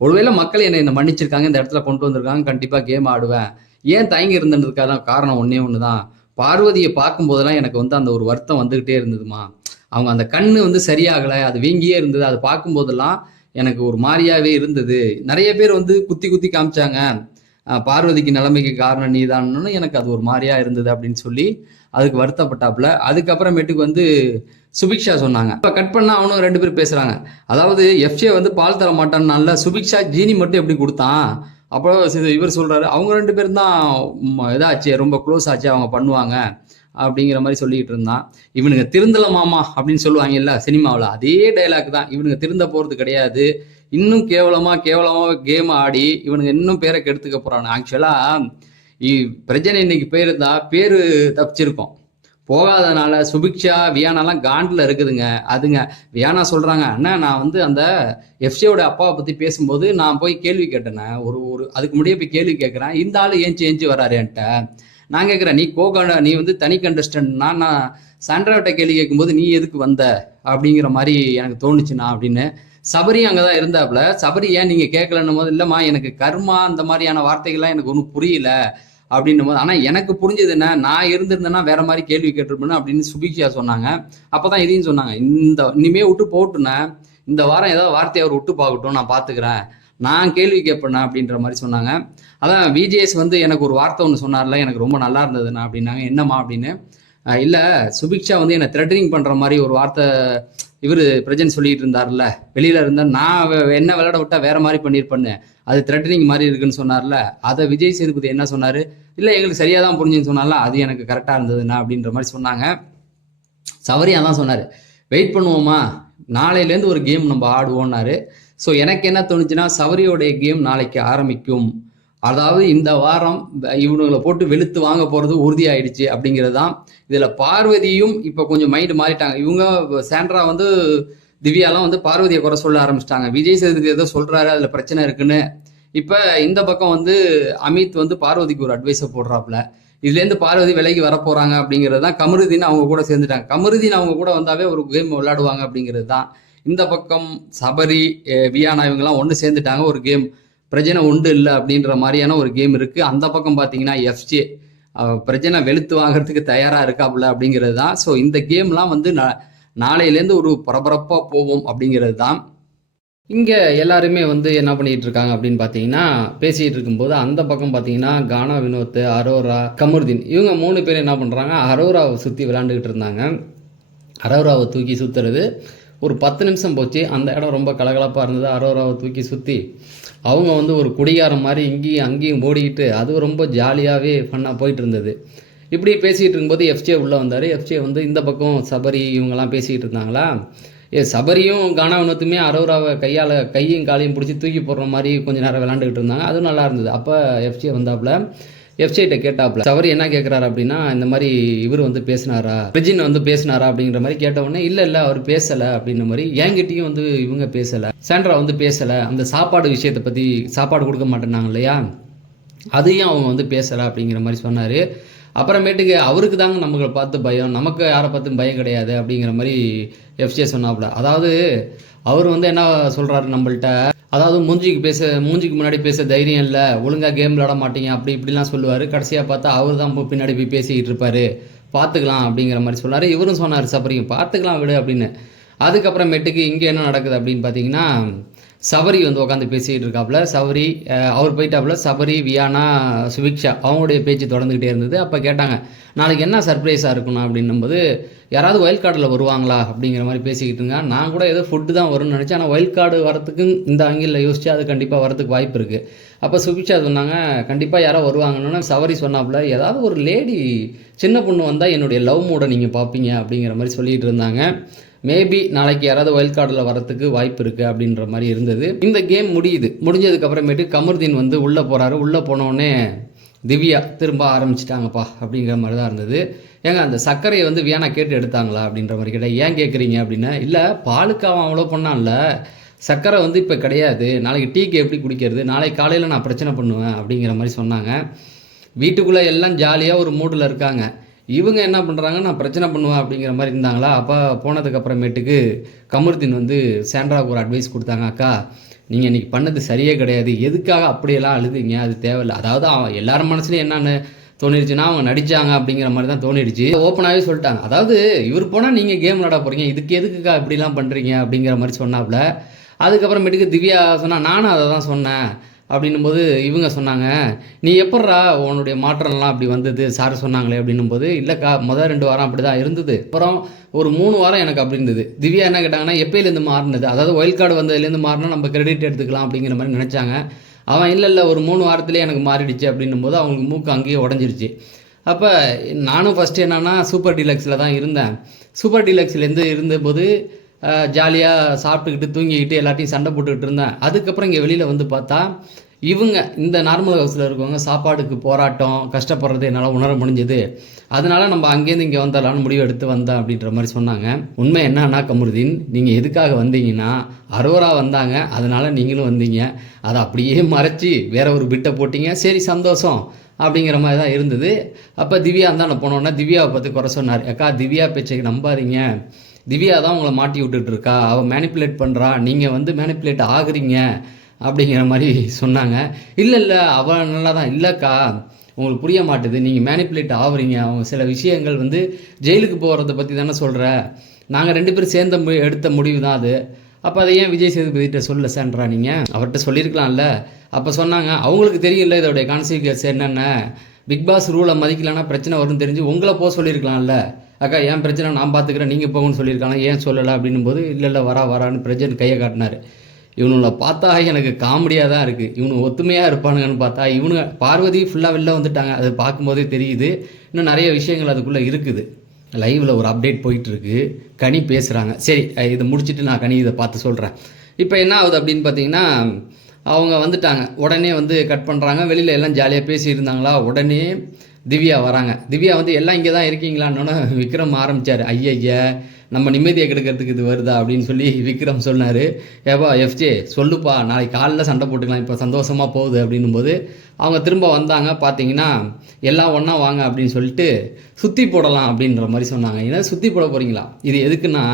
ஒருவேளை மக்கள் என்னை இந்த மன்னிச்சிருக்காங்க இந்த இடத்துல கொண்டு வந்திருக்காங்க கண்டிப்பாக கேம் ஆடுவேன். ஏன் தயங்கி இருந்ததுக்காக காரணம் ஒன்றே ஒன்று தான் பார்வதியை பார்க்கும்போதெல்லாம் எனக்கு வந்து அந்த ஒரு வருத்தம் வந்துக்கிட்டே இருந்ததுமா அவங்க அந்த கண்ணு வந்து சரியாகலை அது வீங்கியே இருந்தது. அதை பார்க்கும்போதெல்லாம் எனக்கு ஒரு மாதிரியாவே இருந்தது. நிறைய பேர் வந்து குத்தி குத்தி காமிச்சாங்க. பார்வதிக்கு நிலைமைக்கு காரணம் நீதான்னு எனக்கு அது ஒரு மாதிரியா இருந்தது அப்படின்னு சொல்லி அதுக்கு வருத்தப்பட்டாப்புல. அதுக்கப்புறமேட்டுக்கு வந்து சுபிக்ஷா சொன்னாங்க. இப்போ கட் பண்ணால் அவனும் ரெண்டு பேரும் பேசுகிறாங்க அதாவது எஃப்ஏ வந்து பால் தர மாட்டான்னால சுபிக்ஷா ஜீனி மட்டும் எப்படி கொடுத்தான்? அப்போ இவர் சொல்கிறாரு அவங்க ரெண்டு பேரும் தான் இதாச்சு ரொம்ப க்ளோஸ் ஆச்சு அவங்க பண்ணுவாங்க. அப்படிங்கிற மாதிரி சொல்லிக்கிட்டு இருந்தான். இவனுங்க திருந்தல மாமா அப்படின்னு சொல்லுவாங்கல்ல சினிமாவில் அதே டைலாக் தான். இவனுங்க திருந்த போறது கிடையாது. இன்னும் கேவலமா கேவலமா கேம் ஆடி இவனுங்க இன்னும் பேரை கெடுத்துக்க போறானு ஆக்சுவலா பிரச்சனை இன்னைக்கு போயிருந்தா பேரு தப்பிச்சிருக்கோம். போகாதனால சுபிக்ஷா வியானாலாம் காண்டில் இருக்குதுங்க. அதுங்க வியானா சொல்கிறாங்க அண்ணா நான் வந்து அந்த எஃப்சியோட அப்பாவை பற்றி பேசும்போது நான் போய் கேள்வி கேட்டேனே. ஒரு ஒரு அதுக்கு முடிய போய் கேள்வி கேட்குறேன் இந்த ஆள் ஏஞ்சி ஏஞ்சி வராரு என்கிட்ட. நான் கேட்குறேன் நீ கோகா நீ வந்து தனி கண்டஸ்டன்ட் நான் சாண்ட்ராவிட்ட கேள்வி கேட்கும்போது நீ எதுக்கு வந்த? அப்படிங்கிற மாதிரி எனக்கு தோணுச்சுண்ணா அப்படின்னு. சபரி அங்கே தான் இருந்தாப்புல. சபரி ஏன் நீங்கள் கேட்கலன்னும் போது இல்லைம்மா எனக்கு கர்மா அந்த மாதிரியான வார்த்தைகள்லாம் எனக்கு ஒன்றும் புரியல அப்படின்னும் போது ஆனால் எனக்கு புரிஞ்சது என்ன? நான் இருந்திருந்தேன்னா வேற மாதிரி கேள்வி கேட்டிருப்பேன் அப்படின்னு சுபிக்ஷா சொன்னாங்க. அப்போ தான் இதையும் சொன்னாங்க. இந்த இனிமே விட்டு போட்டுனேன் இந்த வாரம் ஏதாவது வார்த்தையை அவர் விட்டு பார்க்கட்டும் நான் பார்த்துக்கிறேன். நான் கேள்வி கேட்பேண்ணா அப்படின்ற மாதிரி சொன்னாங்க. அதான் விஜிஎஸ் வந்து எனக்கு ஒரு வார்த்தை ஒன்று சொன்னார்ல எனக்கு ரொம்ப நல்லா இருந்ததுண்ணா அப்படின்னாங்க. என்னம்மா அப்படின்னு? இல்லை சுபிக்ஷா வந்து என்னை த்ரெட்னிங் பண்ணுற மாதிரி ஒரு வார்த்தை இவர் பிரஜன் சொல்லிட்டு இருந்தார்ல. வெளியில இருந்தா நான் என்ன விளையாட விட்டா வேற மாதிரி பண்ணியிருப்பேன்னு. அது த்ரெட்டனிங் மாதிரி இருக்குன்னு சொன்னார்ல. அதை விஜய் சேதுபதி என்ன சொன்னாரு? இல்லை எங்களுக்கு சரியா தான் புரிஞ்சுன்னு சொன்னால அது எனக்கு கரெக்டா இருந்ததுண்ணா அப்படின்ற மாதிரி சொன்னாங்க. சவரியா தான் சொன்னாரு. வெயிட் பண்ணுவோமா நாளையிலேருந்து ஒரு கேம் நம்ம ஆடுவோம்னாரு. ஸோ எனக்கு என்ன தோணுச்சுன்னா சவரியோடைய கேம் நாளைக்கு ஆரம்பிக்கும். அதாவது இந்த வாரம் இவனுங்களை போட்டு வெளுத்து வாங்க போகிறது உறுதியாயிடுச்சு அப்படிங்கிறது தான் இதில் பார்வதியும் இப்போ கொஞ்சம் மைண்டு மாறிட்டாங்க. இவங்க சாண்ட்ரா வந்து திவ்யாலாம் வந்து பார்வதியை குறை சொல்ல ஆரம்பிச்சிட்டாங்க. விஜய் சேதுபதி ஏதோ சொல்கிறாரு அதில் பிரச்சனை இருக்குன்னு. இப்போ இந்த பக்கம் வந்து அமித் வந்து பார்வதிக்கு ஒரு அட்வைஸை போடுறாப்புல. இதுலேருந்து பார்வதி விலைக்கு வரப்போகிறாங்க அப்படிங்கிறது தான் கமருதீன் அவங்க கூட சேர்ந்துட்டாங்க. கமருதீன் அவங்க கூட வந்தாவே ஒரு கேம் விளையாடுவாங்க அப்படிங்கிறது தான் இந்த பக்கம் சபரி வியானா இவங்கெல்லாம் ஒன்று சேர்ந்துட்டாங்க. ஒரு கேம். பிரச்சனை ஒன்று இல்லை அப்படின்ற மாதிரியான ஒரு கேம் இருக்குது அந்த பக்கம் பார்த்தீங்கன்னா எஃப்ஜே பிரச்சனை வெளுத்து வாங்குறதுக்கு தயாராக இருக்காப்புல அப்படிங்கிறது தான். ஸோ இந்த கேம்லாம் வந்து நா- நாளையிலேருந்து ஒரு பரபரப்பாக போவோம் அப்படிங்கிறது தான். இங்கே எல்லாருமே வந்து என்ன பண்ணிகிட்டு இருக்காங்க அப்படின்னு பார்த்தீங்கன்னா பேசிகிட்டு இருக்கும்போது அந்த பக்கம் பார்த்தீங்கன்னா கானா வினோத் அரோரா கமருதீன். இவங்க மூணு பேர் என்ன பண்ணுறாங்க அரோராவை சுற்றி விளாண்டுக்கிட்டு இருந்தாங்க. அரோராவை தூக்கி சுற்றுறது ஒரு பத்து நிமிஷம் போச்சு. அந்த இடம் ரொம்ப கலகலப்பாக இருந்தது. அரோராவை தூக்கி சுற்றி அவங்க வந்து ஒரு குடிகாரம் மாதிரி இங்கேயும் அங்கேயும் ஓடிக்கிட்டு அது ரொம்ப ஜாலியாகவே ஃபன்னாக போயிட்டு இருந்தது. இப்படி பேசிகிட்டு இருக்கும்போது எஃப்ஜே உள்ளே வந்தார். எஃப்ஜே வந்து இந்த பக்கம் சபரி இவங்கெல்லாம் பேசிக்கிட்டு இருந்தாங்களா? ஏ சபரியும் கானாவனத்துமே அரோராவை கையால் கையும் காலையும் பிடிச்சி தூக்கி போடுற மாதிரி கொஞ்சம் நேரம் விளாண்டுக்கிட்டு இருந்தாங்க. அதுவும் நல்லா இருந்தது. அப்போ எஃப்ஜே வந்தாப்புல எஃப்ஜேட்ட கேட்டாப்புல அவர் என்ன கேட்குறாரு அப்படின்னா இந்த மாதிரி இவர் வந்து பேசினாரா? பிரிஜின் வந்து பேசினாரா அப்படிங்கிற மாதிரி கேட்ட உடனே இல்லை இல்லை அவர் பேசலை அப்படின்ற மாதிரி என்கிட்டயும் வந்து இவங்க பேசலை. சாண்ட்ரா வந்து பேசலை. அந்த சாப்பாடு விஷயத்தை பற்றி சாப்பாடு கொடுக்க மாட்டேனாங்க இல்லையா? அதையும் அவங்க வந்து பேசலை அப்படிங்கிற மாதிரி சொன்னார். அப்புறமேட்டுக்கு அவருக்கு தாங்க நம்மளை பார்த்து பயம். நமக்கு யாரை பார்த்தும் பயம் கிடையாது அப்படிங்கிற மாதிரி எஃப்ஜே சொன்னாப்புல. அதாவது அவர் வந்து என்ன சொல்கிறாரு நம்மள்ட்ட? அதாவது மூஞ்சிக்கு பேச மூஞ்சிக்கு முன்னாடி பேச தைரியம் இல்லை. ஒழுங்காக கேம் விளாட மாட்டீங்க. அப்படி இப்படிலாம் சொல்லுவார். கடைசியாக பார்த்தா அவர் தான் பின்னாடி போய் பேசிக்கிட்டு இருப்பார். பார்த்துக்கலாம் அப்படிங்கிற மாதிரி சொன்னார். இவரும் சொன்னார் சப்பரிங்க பார்த்துக்கலாம் விடு அப்படின்னு. அதுக்கப்புறமேட்டுக்கு இங்கே என்ன நடக்குது அப்படின்னு பார்த்தீங்கன்னா சபரி வந்து உட்காந்து பேசிக்கிட்டு இருக்காப்புல. சபரி அவர் போயிட்டாப்புல. சபரி வியானா சுபிக்ஷா அவங்களுடைய பேச்சு தொடர்ந்துக்கிட்டே இருந்தது. அப்போ கேட்டாங்க நாளைக்கு என்ன சர்ப்ரைஸாக இருக்கணும் அப்படின்னும்போது யாராவது ஒயில் கார்டில் வருவாங்களா? அப்படிங்கிற மாதிரி பேசிக்கிட்டு இருங்க நான் கூட ஏதோ ஃபுட்டு தான் வரும்னு நினச்சேன். ஆனால் ஒயில் கார்டு வரத்துக்கு இந்த ஆங்கிலில் யோசிச்சு அது கண்டிப்பாக வரதுக்கு வாய்ப்பு இருக்குது அப்போ சுபிக்ஷா சொன்னாங்க கண்டிப்பாக யாரோ வருவாங்கன்னு. சவரி சொன்னாப்புல ஏதாவது ஒரு லேடி சின்ன பொண்ணு வந்தால் என்னுடைய லவ் மூடை நீங்கள் பார்ப்பீங்க. அப்படிங்கிற மாதிரி சொல்லிகிட்டு இருந்தாங்க. மேபி நாளைக்கு யாராவது ஒயில் கார்டில் வரத்துக்கு வாய்ப்பு இருக்குது அப்படின்ற மாதிரி இருந்தது. இந்த கேம் முடியுது. முடிஞ்சதுக்கு அப்புறமேட்டு கமருதீன் வந்து உள்ளே போகிறாரு உள்ளே போனோடனே திவ்யா திரும்ப ஆரம்பிச்சிட்டாங்கப்பா அப்படிங்கிற மாதிரி தான் இருந்தது. ஏங்க அந்த சர்க்கரையை வந்து வேணா கேட்டு எடுத்தாங்களா அப்படின்ற மாதிரி கேட்டால் ஏன் கேட்குறீங்க அப்படின்னா. இல்லை பாலுக்கு அவன் அவ்வளோ பண்ணான்ல. சர்க்கரை வந்து இப்போ கிடையாது. நாளைக்கு டீக்கு எப்படி குடிக்கிறது? நாளைக்கு காலையில் நான் பிரச்சனை பண்ணுவேன் அப்படிங்கிற மாதிரி சொன்னாங்க. வீட்டுக்குள்ளே எல்லாம் ஜாலியாக ஒரு மூடில் இருக்காங்க. இவங்க என்ன பண்ணுறாங்க நான் பிரச்சனை பண்ணுவேன் அப்படிங்கிற மாதிரி இருந்தாங்களா? அப்போ போனதுக்கப்புறமேட்டுக்கு கமருத்தின் வந்து சாண்ட்ராவுக்கு ஒரு அட்வைஸ் கொடுத்தாங்க அக்கா நீங்கள் இன்றைக்கி பண்ணது சரியே கிடையாது. எதுக்காக அப்படியெல்லாம் அழுதுங்க? அது தேவையில்லை. அதாவது அவன் எல்லார் மனசுலையும் என்னென்னு தோணிடுச்சுன்னா அவங்க நடித்தாங்க அப்படிங்கிற மாதிரி தான் தோணிடுச்சு. ஓப்பனாகவே சொல்லிட்டாங்க. அதாவது இவர் போனால் நீங்கள் கேம் விளாட போகிறீங்க இதுக்கு எதுக்குக்கா இப்படிலாம் பண்ணுறீங்க அப்படிங்கிற மாதிரி சொன்னாப்புல. அதுக்கப்புறமேட்டுக்கு திவ்யா சொன்னால் நானும் அதை தான் சொன்னேன். அப்படின்னும் போது இவங்க சொன்னாங்க நீ எப்பட்றா உன்னுடைய மாற்றம்லாம் அப்படி வந்தது? சார் சொன்னாங்களே அப்படின்னும் போது இல்லைக்கா முதல் ரெண்டு வாரம் அப்படி தான் இருந்தது. அப்புறம் ஒரு மூணு வாரம் எனக்கு அப்படி இருந்தது. திவ்யா என்ன கேட்டாங்கன்னா எப்பயிலேருந்து மாறினது? அதாவது ஒயில் கார்டு வந்ததுலேருந்து மாறினா நம்ம கிரெடிட் எடுத்துக்கலாம் அப்படிங்கிற மாதிரி நினச்சாங்க. அவன் இல்லை இல்லை ஒரு மூணு வாரத்துலேயே எனக்கு மாறிடுச்சு அப்படின்னும் போது அவங்களுக்கு மூக்கு அங்கேயே உடஞ்சிருச்சு. அப்போ நானும் ஃபஸ்ட்டு என்னென்னா சூப்பர் டீலக்ஸில் தான் இருந்தேன். சூப்பர் டீலக்ஸ்லேருந்து இருந்தபோது ஜாலியாக சாப்பிட்டுக்கிட்டு தூங்கிக்கிட்டு எல்லாத்தையும் சண்டை போட்டுக்கிட்டு இருந்தேன். அதுக்கப்புறம் இங்கே வெளியில் வந்து பார்த்தா இவங்க இந்த நார்மல் ஹவுஸில் இருக்கவங்க சாப்பாடுக்கு போராட்டம் கஷ்டப்படுறது என்னால் உணர முடிஞ்சது. அதனால் நம்ம அங்கேருந்து இங்கே வந்தாலான்னு முடிவு எடுத்து வந்தேன் அப்படின்ற மாதிரி சொன்னாங்க. உண்மை என்னன்னா கமருதீன் நீங்கள் எதுக்காக வந்தீங்கன்னா அரோரா வந்தாங்க. அதனால் நீங்களும் வந்தீங்க. அதை அப்படியே மறைச்சி வேற ஒரு பிட்டை போட்டிங்க. சரி சந்தோஷம் அப்படிங்கிற மாதிரி தான் இருந்தது. அப்போ திவ்யா தான் நான் போனோன்னா திவ்யாவை பற்றி குறை சொன்னார். அக்கா திவ்யா பேச்சைக்கு நம்பாதீங்க. திவ்யா தான் உங்களை மாட்டி விட்டுட்டு இருக்கா அவள் மேனிப்புலேட் பண்ணுறா நீங்கள் வந்து மேனிப்புலேட் ஆகுறீங்க அப்படிங்கிற மாதிரி சொன்னாங்க. இல்லை இல்லை அவள் நல்லா தான் இல்லைக்கா உங்களுக்கு புரிய மாட்டுது. நீங்கள் மேனிப்புலேட் ஆகுறீங்க. அவங்க சில விஷயங்கள் வந்து ஜெயிலுக்கு போகிறத பற்றி தானே சொல்கிற நாங்கள் ரெண்டு பேரும் சேர்ந்த மு எடுத்த முடிவு தான் அது. அப்போ அதை ஏன் விஜய் சேதுபதிகிட்ட சொல்ல சான்றா நீங்கள் அவர்கிட்ட சொல்லியிருக்கலாம்ல. அப்போ சொன்னாங்க அவங்களுக்கு தெரியல இதோடைய கான்சிக்வன்ஸ் என்னென்ன? பிக் பாஸ் ரூலை மதிக்கலன்னா பிரச்சனை வரும்னு தெரிஞ்சு உங்களை போக சொல்லியிருக்கலாம்ல. அக்கா ஏன் பிரச்சனை? நான் பார்த்துக்கிறேன் நீங்கள் போகணும்னு சொல்லியிருக்காங்க. ஏன் சொல்லலை? அப்படின்னும் போது இல்லை இல்லை வரா வரான்னு பிரஜன் கையை காட்டினார். இவனுங்களை பார்த்தா எனக்கு காமெடியாக தான் இருக்குது இவனு ஒத்துமையாக இருப்பானுங்கன்னு பார்த்தா இவனுங்க பார்வதி ஃபுல்லாக வெளில வந்துட்டாங்க. அது பார்க்கும்போதே தெரியுது. இன்னும் நிறைய விஷயங்கள் அதுக்குள்ளே இருக்குது. லைவில் ஒரு அப்டேட் போயிட்டுருக்கு. கனி பேசுகிறாங்க சரி இதை முடிச்சுட்டு நான் கனி இதை பார்த்து சொல்கிறேன் இப்போ என்ன ஆகுது அப்படின்னு பார்த்தீங்கன்னா அவங்க வந்துட்டாங்க. உடனே வந்து கட் பண்ணுறாங்க வெளியில் எல்லாம் ஜாலியாக பேசியிருந்தாங்களா? உடனே திவ்யா வராங்க. திவ்யா வந்து எல்லாம் இங்கே தான் இருக்கீங்களான்னு விக்ரம் ஆரம்பித்தார் ஐயய்யா நம்ம நிம்மதியை கெடுக்கிறதுக்கு இது வருதா? அப்படின்னு சொல்லி விக்ரம் சொன்னார். ஏப்பா எஃப்ஜே சொல்லுப்பா. நாளைக்கு காலைல சண்டை போட்டுக்கலாம். இப்போ சந்தோஷமாக போகுது. அப்படின்னும் போது அவங்க திரும்ப வந்தாங்க. பார்த்தீங்கன்னா எல்லாம் ஒன்றா வாங்க அப்படின்னு சொல்லிட்டு சுற்றி போடலாம் அப்படின்ற மாதிரி சொன்னாங்க. ஏன்னா சுற்றி போட போகிறீங்களா இது எதுக்குன்னா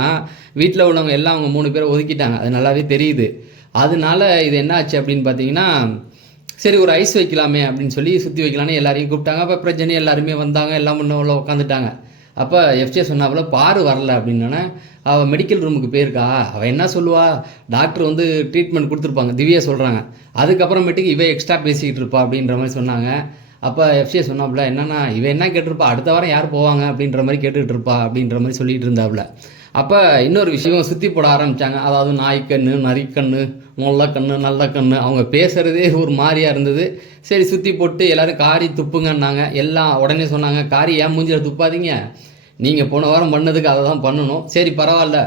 வீட்டில் உள்ளவங்க எல்லாம் அவங்க மூணு பேரை ஒதுக்கிட்டாங்க. அது நல்லாவே தெரியுது. அதனால இது என்ன ஆச்சு? அப்படின்னு பார்த்தீங்கன்னா சரி ஒரு ஐஸ் வைக்கலாமே அப்படின்னு சொல்லி சுற்றி வைக்கலான்னு எல்லாரையும் கூப்பிட்டாங்க. அப்போ பிரச்சனை எல்லாருமே வந்தாங்க எல்லாம் முன்ன உள்ள உட்காந்துட்டாங்க அப்போ எஃப்ஜே சொன்னாப்புல பாரு வரல அப்படின்னா அவள் மெடிக்கல் ரூமுக்கு போயிருக்கா. அவள் என்ன சொல்லுவா? டாக்டர் வந்து ட்ரீட்மெண்ட் கொடுத்துருப்பாங்க திவ்யா சொல்கிறாங்க அதுக்கப்புறமேட்டுக்கு இவ எக்ஸ்ட்ரா பேசிக்கிட்டு இருப்பா அப்படின்ற மாதிரி சொன்னாங்க. அப்போ எஃப்ஜே சொன்னாப்புல என்னன்னா இவன் என்ன கேட்டிருப்பா? அடுத்த வாரம் யார் போவாங்க அப்படின்ற மாதிரி கேட்டுக்கிட்டு இருப்பா அப்படின்ற மாதிரி சொல்லிட்டு இருந்தாப்புல. அப்போ இன்னொரு விஷயம் சுற்றி போட ஆரம்பித்தாங்க அதாவது நாய்க்கண்ணு நரிக்கண்ணு முள்ளக்கண்ணு நல்ல கண்ணு. அவங்க பேசுகிறதே ஒரு மாதிரியாக இருந்தது. சரி சுற்றி போட்டு எல்லாரும் காரி துப்புங்கன்னாங்க. எல்லாம் உடனே சொன்னாங்க காரி ஏன் மூஞ்சியில் துப்பாதீங்க? நீங்கள் போன வாரம் பண்ணதுக்கு அதை தான் பண்ணணும். சரி பரவாயில்ல.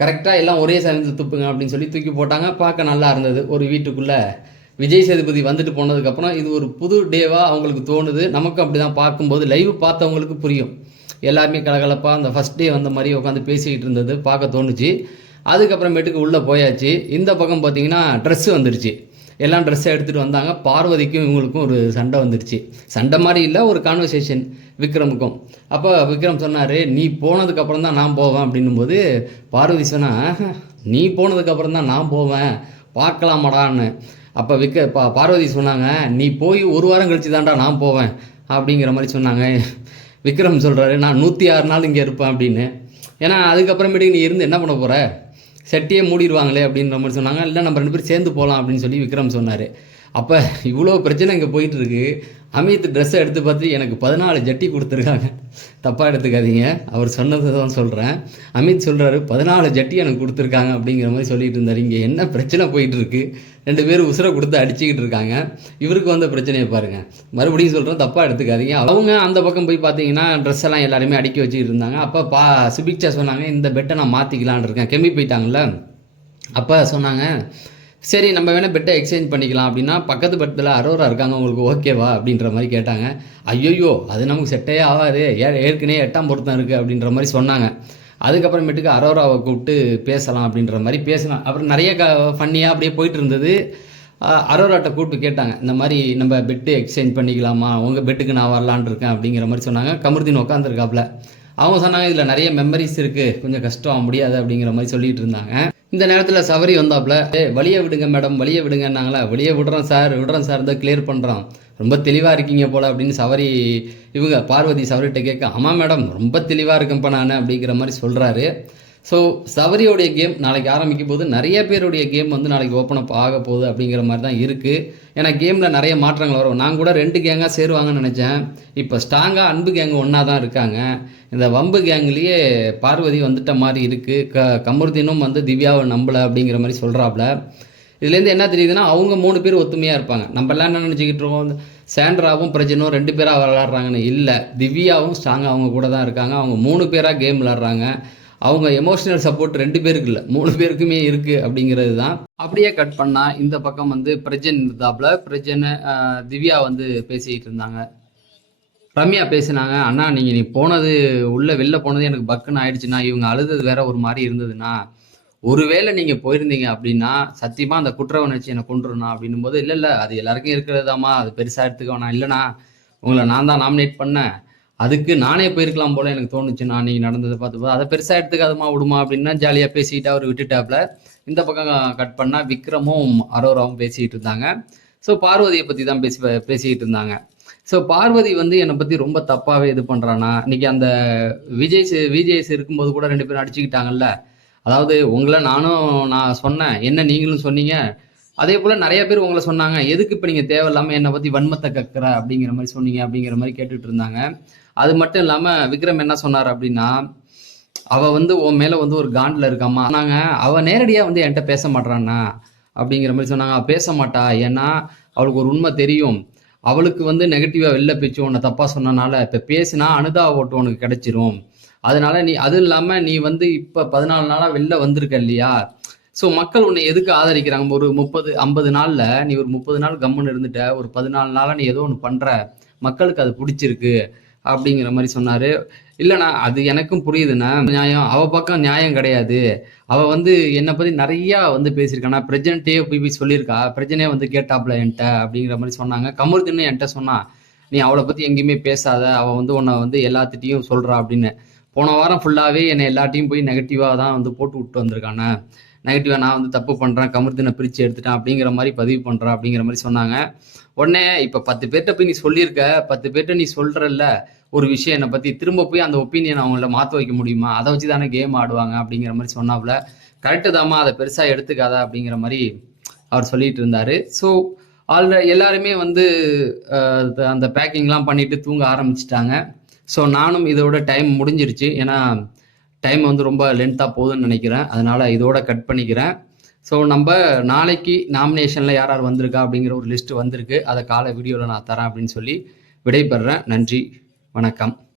கரெக்டாக எல்லாம் ஒரே சேர்ந்து துப்புங்க அப்படின்னு சொல்லி தூக்கி போட்டாங்க. பார்க்க நல்லா இருந்தது. ஒரு வீட்டுக்குள்ளே விஜய் சேதுபதி வந்துட்டு போனதுக்கப்புறம் இது ஒரு புது டேவாக அவங்களுக்கு தோணுது. நமக்கு அப்படி தான் பார்க்கும்போது லைவ் பார்த்தவங்களுக்கு புரியும். எல்லாருமே கலகலப்பாக அந்த ஃபஸ்ட் டே வந்த மாதிரி உட்காந்து பேசிக்கிட்டு இருந்தது. பார்க்க தோணுச்சு. அதுக்கப்புறமேட்டுக்கு உள்ளே போயாச்சு. இந்த பக்கம் பார்த்தீங்கன்னா ட்ரெஸ்ஸு வந்துருச்சு. எல்லாம் ட்ரெஸ்ஸை எடுத்துகிட்டு வந்தாங்க. பார்வதிக்கும் இவங்களுக்கும் ஒரு சண்டை வந்துருச்சு. சண்டை மாதிரி இல்லை ஒரு கான்வர்சேஷன் விக்ரமுக்கும். அப்போ விக்ரம் சொன்னார் நீ போனதுக்கப்புறம் தான் நான் போவேன். அப்படின்னும் போது பார்வதி சொன்னா நீ போனதுக்கப்புறம் தான் நான் போவேன். பார்க்கலாமாடான்னு. அப்போ விக்க பா பார்வதி சொன்னாங்க நீ போய் ஒரு வாரம் கழிச்சு தான்டா நான் போவேன். அப்படிங்கிற மாதிரி சொன்னாங்க. விக்ரம் சொல்கிறாரு நான் நூற்றி ஆறு நாள் இங்கே இருப்பேன் அப்படின்னு. ஏன்னா அதுக்கப்புறமேட்டுக்கு நீ இருந்து என்ன பண்ண போகிற செட்டியே மூடிடுவாங்களே அப்படின்ற மாதிரி சொன்னாங்க. இல்லை நம்ம ரெண்டு பேரும் சேர்ந்து போகலாம் அப்படின்னு சொல்லி விக்ரம் சொன்னார். அப்போ இவ்வளோ பிரச்சனை இங்கே போயிட்டுருக்கு அமித் ட்ரெஸ்ஸை எடுத்து பார்த்து எனக்கு பதினாலு ஜட்டி கொடுத்துருக்காங்க. தப்பாக எடுத்துக்காதீங்க. அவர் சொன்னதை தான் சொல்கிறேன் அமித் சொல்கிறாரு பதினாலு ஜட்டி எனக்கு கொடுத்துருக்காங்க அப்படிங்கிற மாதிரி சொல்லிட்டு இருந்தார். இங்கே என்ன பிரச்சனை போயிட்டுருக்கு? ரெண்டு பேரும் உசுரை கொடுத்து அடிச்சுக்கிட்டு இருக்காங்க. இவருக்கு வந்த பிரச்சனையை பாருங்கள் மறுபடியும் சொல்கிறேன் தப்பாக எடுத்துக்காதீங்க. அவங்க அந்த பக்கம் போய் பார்த்தீங்கன்னா ட்ரெஸ் எல்லாம் எல்லாருமே அடுக்கி வச்சுக்கிட்டு இருந்தாங்க. அப்போ பா சுபிக்ஷா சொன்னாங்க இந்த பெட்டை நான் மாற்றிக்கலான் இருக்கேன். கெம்பி போயிட்டாங்கல்ல? அப்போ சொன்னாங்க சரி நம்ம வேணால் பெட்டை எக்ஸ்சேஞ்ச் பண்ணிக்கலாம் அப்படின்னா பக்கத்து பக்கத்தில் அரோரா இருக்காங்க உங்களுக்கு ஓகேவா அப்படின்ற மாதிரி கேட்டாங்க. ஐயோயோ அது நமக்கு செட்டே ஆகாது. ஏ ஏற்கனவே எட்டாம் பொருத்தம் இருக்குது அப்படின்ற மாதிரி சொன்னாங்க. அதுக்கப்புறமேட்டுக்கு அரோராவை கூப்பிட்டு பேசலாம் அப்படின்ற மாதிரி பேசலாம் அப்புறம் நிறைய க ஃபன்னியாக அப்படியே போயிட்டு இருந்தது. அஹ் அரோராட்ட கூப்பிட்டு கேட்டாங்க இந்த மாதிரி நம்ம பெட்டு எக்ஸ்சேஞ்ச் பண்ணிக்கலாமா? உங்கள் பெட்டுக்கு நான் வரலான்னு இருக்கேன் அப்படிங்கிற மாதிரி சொன்னாங்க. கமருதீன் உட்காந்துருக்காப்புல அவங்க சொன்னாங்க இதில் நிறைய மெமரிஸ் இருக்குது கொஞ்சம் கஷ்டம் முடியாது அப்படிங்கிற மாதிரி சொல்லிகிட்டு இருந்தாங்க. இந்த நேரத்தில் சவரி வந்தாப்புல ஏ வழியை விடுங்க மேடம் வழியை விடுங்கன்னாங்களா? வழியை விடுறோம் சார் விடுறோம் சார் தான் கிளியர் பண்ணுறோம் ரொம்ப தெளிவாக இருக்கீங்க போல் அப்படின்னு சவரி இவங்க பார்வதி சவரிகிட்ட கேட்க ஆமாம் மேடம் ரொம்ப தெளிவாக இருக்கேன்ப்பா நான் அப்படிங்கிற மாதிரி சொல்கிறாரு ஸோ சவரியோடைய கேம் நாளைக்கு ஆரம்பிக்கும் போது நிறைய பேருடைய கேம் வந்து நாளைக்கு ஓப்பன் அப் ஆக போகுது அப்படிங்கிற மாதிரி தான் இருக்குது ஏன்னா கேமில் நிறைய மாற்றங்கள் வரும். நான் கூட ரெண்டு கேங்காக சேருவாங்கன்னு நினச்சேன். இப்போ ஸ்ட்ராங்காக அன்பு கேங் ஒன்றா தான் இருக்காங்க. இந்த வம்பு கேங்லேயே பார்வதி வந்துட்ட மாதிரி இருக்குது க கமருதீனும் வந்து திவ்யாவை நம்பலை அப்படிங்கிற மாதிரி சொல்கிறாப்புல இதுலேருந்து என்ன தெரியுதுன்னா அவங்க மூணு பேர் ஒத்துமையாக இருப்பாங்க. நம்ம எல்லாம் என்ன நினச்சிக்கிட்டு இருக்கோம்? சாண்ட்ராவும் பிரஜனும் ரெண்டு பேராக விளாட்றாங்கன்னு இல்லை. திவ்யாவும் ஸ்ட்ராங்காக அவங்க கூட தான் இருக்காங்க. அவங்க மூணு பேராக கேம் விளாட்றாங்க அவங்க எமோஷனல் சப்போர்ட் ரெண்டு பேருக்கு இல்லை. மூணு பேருக்குமே இருக்குது அப்படிங்கிறது தான் அப்படியே கட் பண்ணால் இந்த பக்கம் வந்து பிரஜன் இருந்தாப்புல பிரஜனை திவ்யா வந்து பேசிக்கிட்டு இருந்தாங்க. ரம்யா பேசினாங்க அண்ணா நீங்கள் நீ போனது உள்ளே வெளில போனது எனக்கு பக்குன்னு ஆயிடுச்சுன்னா இவங்க அழுதது வேற ஒரு மாதிரி இருந்ததுண்ணா. ஒருவேளை நீங்கள் போயிருந்தீங்க அப்படின்னா சத்தியமாக அந்த குற்ற உணர்ச்சி என்னை கொண்டுருண்ணா அப்படின்னும் போது இல்லை இல்லை அது எல்லாருக்கும் இருக்கிறதாம்மா அது பெருசாக எடுத்துக்க வேணாம் இல்லைண்ணா உங்களை நான் தான் நாமினேட் பண்ணேன். அதுக்கு நானே போயிருக்கலாம் போல எனக்கு தோணுச்சு. நான் நீங்கள் நடந்ததை பார்த்து போது அதை பெருசாக எடுத்துக்காதமா விடுமா? அப்படின்னா ஜாலியாக பேசிட்டு அவர் விட்டுட்டாப்புல இந்த பக்கம் கட் பண்ணால் விக்ரமும் அரோராவும் பேசிக்கிட்டு இருந்தாங்க. ஸோ பார்வதியை பற்றி தான் பேசி பேசிக்கிட்டு இருந்தாங்க. ஸோ பார்வதி வந்து என்னை பற்றி ரொம்ப தப்பாகவே இது பண்ணுறானா இன்னைக்கு அந்த விஜய் விஜய்ஸ் விஜய் இருக்கும்போது கூட ரெண்டு பேரும் அடிச்சுக்கிட்டாங்கல்ல. அதாவது உங்களை நானும் நான் சொன்னேன். என்ன நீங்களும் சொன்னீங்க? அதே போல் நிறைய பேர் உங்களை சொன்னாங்க. எதுக்கு இப்போ நீங்கள் தேவையில்லாமல் என்னை பற்றி வன்மத்தை கக்கிற அப்படிங்கிற மாதிரி சொன்னீங்க அப்படிங்கிற மாதிரி கேட்டுட்டு இருந்தாங்க. அது மட்டும் இல்லாமல் விக்ரம் என்ன சொன்னார் அப்படின்னா அவ வந்து உன் மேலே வந்து ஒரு காண்டில் இருக்காமா நாங்க அவ நேரடியாக வந்து என்கிட்ட பேச மாட்றான்னா? அப்படிங்கிற மாதிரி சொன்னாங்க. அவள் பேச மாட்டா. ஏன்னா அவளுக்கு ஒரு உண்மை தெரியும். அவளுக்கு வந்து நெகட்டிவாக வெளில பேச்சு உன்னை தப்பாக சொன்னனால இப்போ பேசினா அனுதா ஓட்டு உனக்கு கிடைச்சிரும். அதனால நீ அது இல்லாமல் நீ வந்து இப்போ பதினாலு நாளாக வெளில வந்திருக்க இல்லையா? ஸோ மக்கள் உன்னை எதுக்கு ஆதரிக்கிறாங்க? ஒரு முப்பது ஐம்பது நாளில் நீ ஒரு முப்பது நாள் கம்முன்னு இருந்துட்ட. ஒரு பதினாலு நாளாக நீ ஏதோ ஒன்று பண்ணுற மக்களுக்கு அது பிடிச்சிருக்கு. அப்படிங்கிற மாதிரி சொன்னார். இல்லைண்ணா அது எனக்கும் புரியுதுண்ணா. நியாயம் அவ பக்கம் நியாயம் கிடையாது. அவ வந்து என்னை பற்றி நிறையா வந்து பேசியிருக்கானா. பிரஜன்ட்டே போய் போய் சொல்லியிருக்கா. பிரஜனே வந்து கேட்டாப்ல என்கிட்ட அப்படிங்கிற மாதிரி சொன்னாங்க. கமருதின்னு என்கிட்ட சொன்னா நீ அவளை பற்றி எங்கேயுமே பேசாத. அவள் வந்து உன்னை வந்து எல்லாத்திட்டையும் சொல்கிறா அப்படின்னு. போன வாரம் ஃபுல்லாகவே என்னை எல்லாத்தையும் போய் நெகட்டிவாக தான் வந்து போட்டு விட்டு வந்திருக்கானே நெகட்டிவாக நான் வந்து தப்பு பண்ணுறேன் கமருதினை பிரித்து எடுத்துட்டேன் அப்படிங்கிற மாதிரி பதிவு பண்ணுறேன் அப்படிங்கிற மாதிரி சொன்னாங்க. உடனே இப்போ பத்து பேர்கிட்ட போய் நீ சொல்லியிருக்க பத்து பேர்கிட்ட நீ சொல்கிறல்ல ஒரு விஷயம் என்னை பற்றி திரும்ப போய் அந்த ஒப்பீனியன் அவங்கள மாற்ற வைக்க முடியுமா? அதை வச்சு தானே கேம் ஆடுவாங்க அப்படிங்கிற மாதிரி சொன்னாப்புல. கரெக்டு தாம்மா அதை பெருசாக எடுத்துக்காத அப்படிங்கிற மாதிரி அவர் சொல்லிட்டு இருந்தார். ஸோ ஆல்ரெடி எல்லாருமே வந்து அந்த பேக்கிங்லாம் பண்ணிட்டு தூங்க ஆரம்பிச்சிட்டாங்க. ஸோ நானும் இதோட டைம் முடிஞ்சிருச்சு. ஏன்னா டைம் வந்து ரொம்ப லென்த்தாக போகுதுன்னு நினைக்கிறேன். அதனால் இதோட கட் பண்ணிக்கிறேன். ஸோ நம்ம நாளைக்கு நாமினேஷனில் யார் யார் வந்திருக்கா அப்படிங்கிற ஒரு லிஸ்ட் வந்திருக்கு. அதை காலை வீடியோவில் நான் தரேன் அப்படின்னு சொல்லி விடைபெறேன். நன்றி. வணக்கம்.